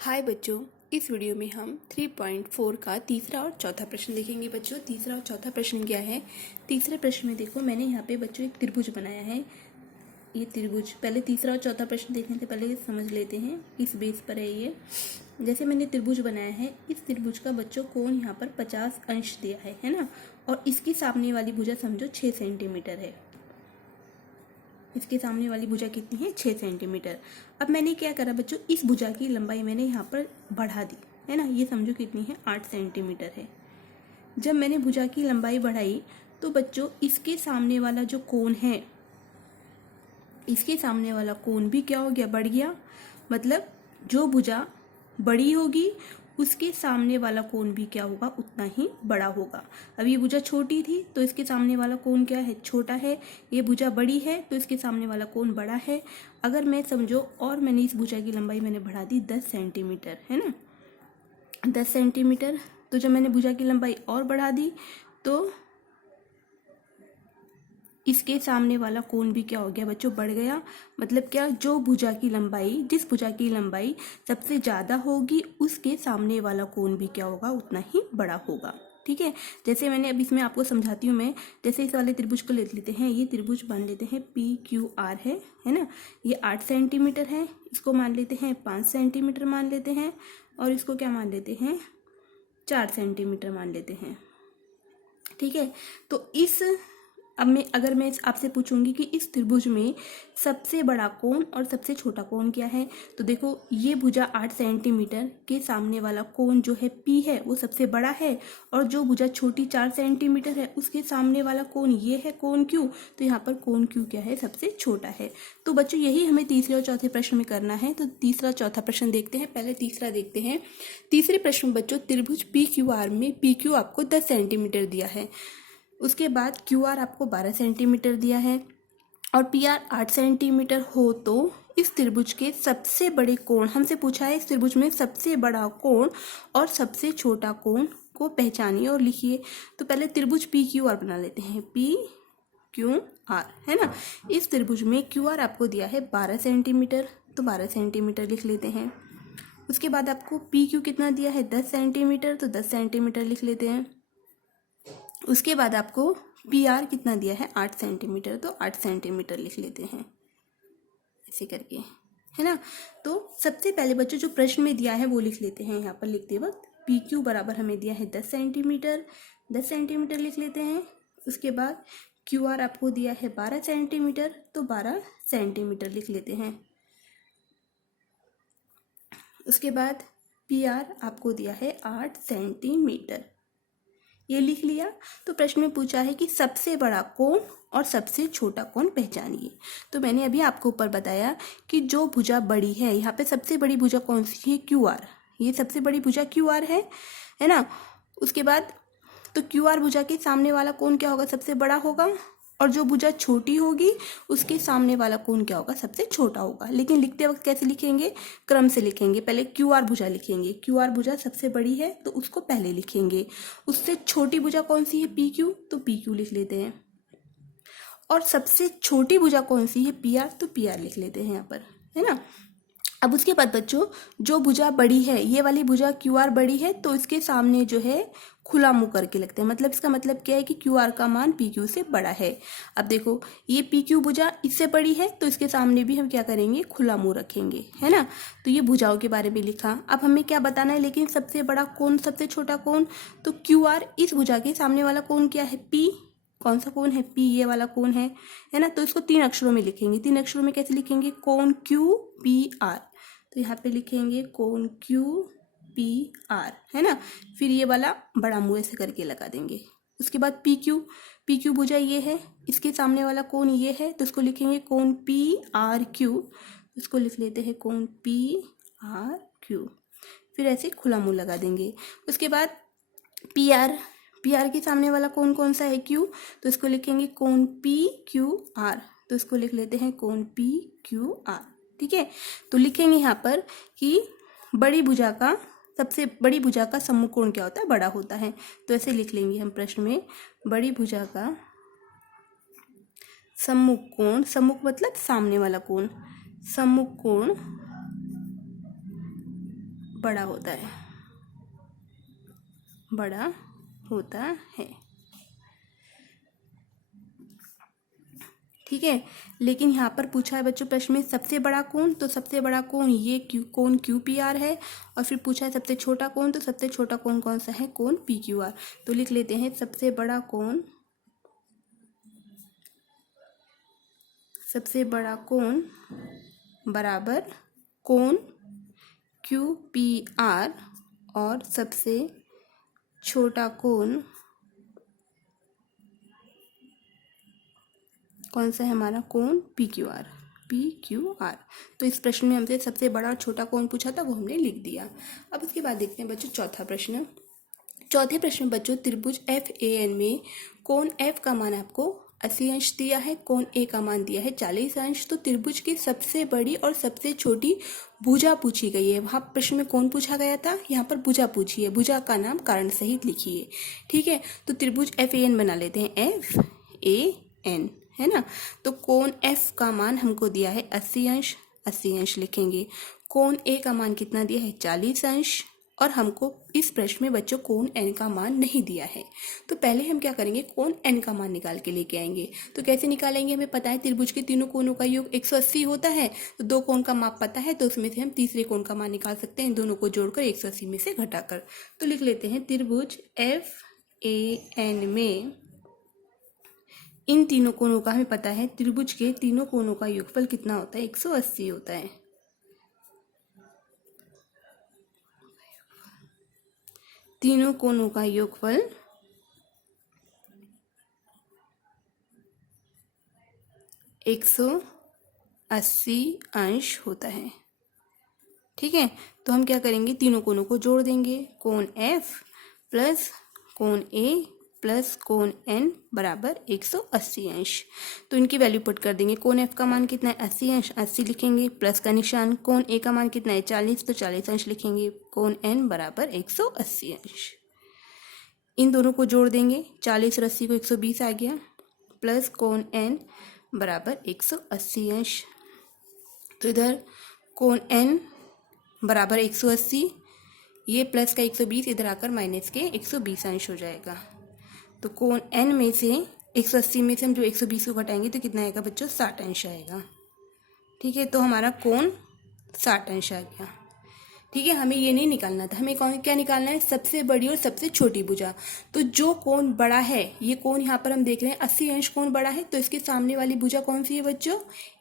हाय बच्चों, इस वीडियो में हम 3.4 का तीसरा और चौथा प्रश्न देखेंगे। बच्चों, तीसरा और चौथा प्रश्न क्या है। तीसरे प्रश्न में देखो, मैंने यहाँ पे बच्चों एक त्रिभुज बनाया है। ये त्रिभुज, पहले तीसरा और चौथा प्रश्न देखने से पहले समझ लेते हैं किस बेस पर है ये। जैसे मैंने त्रिभुज बनाया है, इस त्रिभुज का बच्चों कोण यहाँ पर 50 अंश दिया है ना। और इसकी सामने वाली भुजा समझो 6 सेंटीमीटर है। इसके सामने वाली भुजा कितनी है? 6 सेंटीमीटर। अब मैंने क्या करा बच्चों, इस भुजा की लंबाई मैंने यहाँ पर बढ़ा दी है ना। ये समझो कितनी है? 8 सेंटीमीटर है। जब मैंने भुजा की लंबाई बढ़ाई तो बच्चों इसके सामने वाला जो कोण है, इसके सामने वाला कोण भी क्या हो गया? बढ़ गया। मतलब जो भुजा बड़ी होगी उसके सामने वाला कोण भी क्या होगा? उतना ही बड़ा होगा। अब ये भुजा छोटी थी तो इसके सामने वाला कोण क्या है? छोटा है। ये भुजा बड़ी है तो इसके सामने वाला कोण बड़ा है। अगर मैं समझो और मैंने इस भुजा की लंबाई मैंने बढ़ा दी 10 सेंटीमीटर है ना, 10 सेंटीमीटर। तो जब मैंने भुजा की लंबाई और बढ़ा दी तो इसके सामने वाला कोण भी क्या हो गया बच्चों? बढ़ गया। मतलब क्या, जो भुजा की लंबाई, जिस भुजा की लंबाई सबसे ज़्यादा होगी उसके सामने वाला कोण भी क्या होगा? उतना ही बड़ा होगा। ठीक है। जैसे मैंने अब इसमें आपको समझाती हूँ मैं। जैसे इस वाले त्रिभुज को ले लेते हैं, ये त्रिभुज मान लेते हैं PQR है ना। ये 8 सेंटीमीटर है। इसको मान लेते हैं 5 सेंटीमीटर मान लेते हैं, और इसको क्या मान लेते हैं? 4 सेंटीमीटर मान लेते हैं। ठीक है। तो अगर मैं आपसे पूछूंगी कि इस त्रिभुज में सबसे बड़ा कोण और सबसे छोटा कोण क्या है, तो देखो ये भुजा 8 सेंटीमीटर के सामने वाला कोण जो है P है वो सबसे बड़ा है, और जो भुजा छोटी 4 सेंटीमीटर है उसके सामने वाला कोण ये है कोण Q। तो यहाँ पर कोण Q क्या है? सबसे छोटा है। तो बच्चों यही हमें तीसरे और चौथे प्रश्न में करना है। तो तीसरा चौथा प्रश्न देखते हैं। पहले तीसरा देखते हैं। तीसरे प्रश्न में बच्चों त्रिभुज PQR में PQ आपको 10 सेंटीमीटर दिया है। उसके बाद QR आपको 12 सेंटीमीटर दिया है और PR 8 सेंटीमीटर हो तो इस त्रिभुज के सबसे बड़े कोण हमसे पूछा है। इस त्रिभुज में सबसे बड़ा कोण और सबसे छोटा कोण को पहचानिए और लिखिए। तो पहले त्रिभुज PQR बना लेते हैं। PQR है ना। इस त्रिभुज में QR आपको दिया है 12 सेंटीमीटर, तो 12 सेंटीमीटर लिख लेते हैं। उसके बाद आपको PQ कितना दिया है? 10 सेंटीमीटर, तो 10 सेंटीमीटर लिख लेते हैं। उसके बाद आपको PR कितना दिया है? 8 सेंटीमीटर, तो 8 सेंटीमीटर लिख लेते हैं ऐसे करके, है ना। तो सबसे पहले बच्चों जो प्रश्न में दिया है वो लिख लेते हैं। यहाँ पर लिखते वक्त PQ बराबर हमें दिया है 10 सेंटीमीटर, 10 सेंटीमीटर लिख लेते हैं। उसके बाद QR आपको दिया है 12 सेंटीमीटर, तो 12 सेंटीमीटर लिख लेते हैं। उसके बाद PR आपको दिया है 8 सेंटीमीटर, ये लिख लिया। तो प्रश्न में पूछा है कि सबसे बड़ा कोण और सबसे छोटा कोण पहचानिए। तो मैंने अभी आपको ऊपर बताया कि जो भुजा बड़ी है, यहाँ पे सबसे बड़ी भुजा कौन सी है? QR। ये सबसे बड़ी भुजा QR है ना। उसके बाद तो QR भुजा के सामने वाला कोण क्या होगा? सबसे बड़ा होगा। और जो भुजा छोटी होगी उसके सामने वाला कोण क्या होगा? सबसे छोटा होगा। लेकिन लिखते वक्त कैसे लिखेंगे? क्रम से लिखेंगे। पहले QR भुजा लिखेंगे। QR भुजा सबसे बड़ी है तो उसको पहले लिखेंगे। उससे छोटी भुजा कौन सी है? PQ, तो PQ लिख लेते हैं। और सबसे छोटी भुजा कौन सी है? PR, तो PR लिख लेते हैं यहाँ पर, है ना। अब उसके बाद बच्चों जो भुजा बड़ी है, ये वाली भुजा QR बड़ी है तो इसके सामने जो है खुला मुंह करके लगते हैं। मतलब इसका मतलब क्या है कि QR का मान PQ से बड़ा है। अब देखो ये PQ भुजा इससे बड़ी है तो इसके सामने भी हम क्या करेंगे? खुला मुंह रखेंगे, है ना। तो ये भुजाओं के बारे में लिखा। अब हमें क्या बताना है लेकिन? सबसे बड़ा कोण, सबसे छोटा कोण। तो QR इस भुजा के सामने वाला कोण क्या है? P। कौन सा कोण है? P, ये वाला कोण है ना। तो इसको 3 अक्षरों में लिखेंगे। 3 अक्षरों में कैसे लिखेंगे? कोण QPR। तो यहाँ पे लिखेंगे कोण QPR, है ना। फिर ये वाला बड़ा मुंह ऐसे करके लगा देंगे। उसके बाद PQ भुजा ये है, इसके सामने वाला कोण ये है तो इसको लिखेंगे कोण PRQ। इसको लिख लेते हैं कोण PRQ। फिर ऐसे खुला मुंह लगा देंगे। उसके बाद PR के सामने वाला कोण कौन सा है? Q, तो इसको लिखेंगे कोण PQR। तो इसको लिख लेते हैं कोण PQR। ठीक है। तो लिखेंगे यहाँ पर कि बड़ी भुजा का, सबसे बड़ी भुजा का सम्मुख कोण क्या होता है? बड़ा होता है। तो ऐसे लिख लेंगे हम प्रश्न में, बड़ी भुजा का सम्मुख कोण, सम्मुख मतलब सामने वाला कोण, सम्मुख कोण बड़ा होता है, बड़ा होता है। ठीक है, लेकिन यहाँ पर पूछा है बच्चों प्रश्न में सबसे बड़ा कोण, तो सबसे बड़ा कोण ये कोण क्यू पी आर है। और फिर पूछा है सबसे छोटा कोण, तो सबसे छोटा कोण कौन सा है, कोण पी क्यू आर। तो लिख लेते हैं सबसे बड़ा कोण, सबसे बड़ा कोण बराबर कोण क्यू पी आर, और सबसे छोटा कोण कौन सा है हमारा, कोण P Q R, P Q R. तो इस प्रश्न में हमसे सबसे बड़ा और छोटा कोण पूछा था, वो हमने लिख दिया। अब उसके बाद देखते हैं बच्चों चौथा प्रश्न। चौथे प्रश्न में बच्चों त्रिभुज एफ ए एन में कोण एफ का मान आपको 80 अंश दिया है, कोण ए का मान दिया है 40 अंश। तो त्रिभुज की सबसे बड़ी और सबसे छोटी भुजा पूछी गई है। वहाँ प्रश्न में कौन पूछा गया था, यहाँ पर भुजा पूछी है, भुजा का नाम कारण सहित लिखिए। ठीक है, तो त्रिभुज एफ ए एन बना लेते हैं, एफ ए एन, है ना। तो कोण एफ का मान हमको दिया है 80 अंश, 80 अंश लिखेंगे। कोण ए का मान कितना दिया है, 40 अंश। और हमको इस प्रश्न में बच्चों कोण एन का मान नहीं दिया है, तो पहले हम क्या करेंगे, कोण एन का मान निकाल के लेके आएंगे। तो कैसे निकालेंगे, हमें पता है त्रिभुज के तीनों कोणों का योग 180 होता है। तो दो कोण का माप पता है, तो उसमें से हम तीसरे कोण का मान निकाल सकते हैं, दोनों को जोड़कर 180 में से घटाकर। तो लिख लेते हैं त्रिभुज एफ ए एन में इन तीनों कोणों का हमें पता है, त्रिभुज के तीनों कोणों का योगफल कितना होता है, 180 होता है। तीनों कोणों का योगफल 180 अंश होता है। ठीक है, तो हम क्या करेंगे, तीनों कोणों को जोड़ देंगे, कोण एफ प्लस कोण ए प्लस कोण एन बराबर 180 अंश। तो इनकी वैल्यू पुट कर देंगे। कोण एफ का मान कितना है, 80 अंश, 80 लिखेंगे, प्लस का निशान। कोण ए का मान कितना है, 40, तो 40 अंश लिखेंगे। कोण एन बराबर 180 अंश। इन दोनों को जोड़ देंगे, 40 और 80 को 120 आ गया, प्लस कोण एन बराबर 180 अंश। तो इधर कोण एन बराबर 180, ये प्लस का 120 इधर आकर माइनस के 120 अंश हो जाएगा। तो कोण एन में से 180 में से हम जो 120 को घटाएंगे तो कितना आएगा बच्चों, 60 अंश आएगा। ठीक है, तो हमारा कोण 60 अंश आ गया। ठीक है, हमें ये नहीं निकालना था, हमें कौन क्या निकालना है, सबसे बड़ी और सबसे छोटी भुजा। तो जो कोण बड़ा है, ये कोण यहाँ पर हम देख रहे हैं 80 अंश कोण बड़ा है, तो इसके सामने वाली भुजा कौन सी है बच्चों,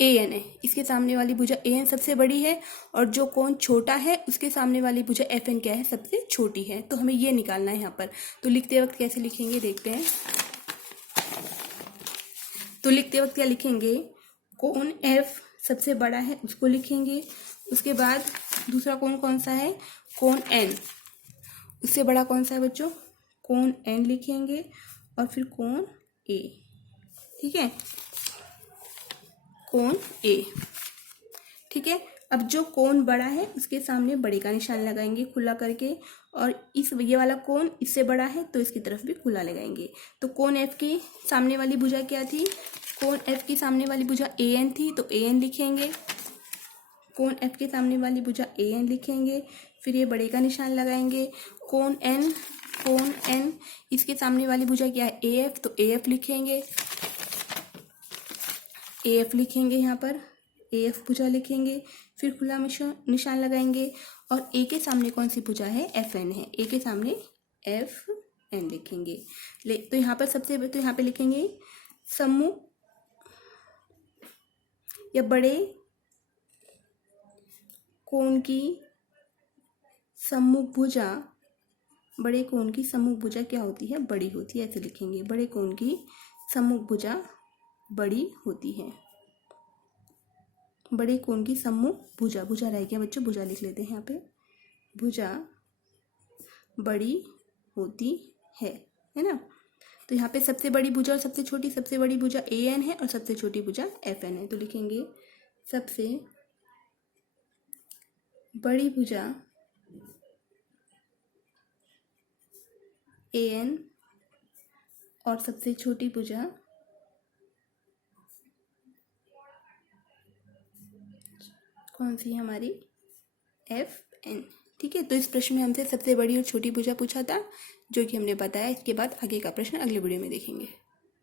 ए एन है। इसके सामने वाली भुजा ए एन सबसे बड़ी है, और जो कोण छोटा है उसके सामने वाली भुजा एफ एन क्या है, सबसे छोटी है। तो हमें ये निकालना है यहाँ पर। तो लिखते वक्त कैसे लिखेंगे देखते हैं। तो लिखते वक्त क्या लिखेंगे, कोण एफ सबसे बड़ा है उसको लिखेंगे, उसके बाद दूसरा कोण कौन सा है, कोण एन, उससे बड़ा कौन सा है बच्चों, कोण एन लिखेंगे, और फिर कोण ए। ठीक है, कोण ए। ठीक है, अब जो कोण बड़ा है उसके सामने बड़े का निशान लगाएंगे खुला करके, और ये वाला कोण इससे बड़ा है तो इसकी तरफ भी खुला लगाएंगे। तो कोण एफ के सामने वाली भुजा क्या थी, कोण एफ की सामने वाली भुजा ए एन थी, तो ए एन लिखेंगे। कोण एफ के सामने वाली भुजा ए एन लिखेंगे, फिर ये बड़े का निशान लगाएंगे। कोण एन इसके सामने वाली भुजा क्या है, ए एफ, तो ए एफ लिखेंगे, ए एफ लिखेंगे, यहाँ पर ए एफ भुजा लिखेंगे, फिर खुला निशान लगाएंगे। और ए के सामने कौन सी भुजा है, एफ एन है, ए के सामने एफ एन लिखेंगे। तो यहाँ पर तो यहाँ पे लिखेंगे समूह या बड़े कोण की सम्मुख भुजा, बड़े कोण की सम्मुख भुजा क्या होती है, बड़ी होती है, ऐसे लिखेंगे। बड़े कोण की सम्मुख भुजा बड़ी होती है। बड़े कोण की सम्मुख भुजा, भुजा रह गया बच्चों, भुजा लिख लेते हैं यहाँ पे, भुजा बड़ी होती है ना। तो यहाँ पे सबसे बड़ी भुजा और सबसे बड़ी भुजा ए एन है और सबसे छोटी भुजा एफ एन है। तो लिखेंगे सबसे बड़ी भुजा ए एन और सबसे छोटी भुजा कौन सी है हमारी, एफ एन। ठीक है, तो इस प्रश्न में हमसे सबसे बड़ी और छोटी भुजा पूछा था, जो कि हमने बताया। इसके बाद आगे का प्रश्न अगले वीडियो में देखेंगे।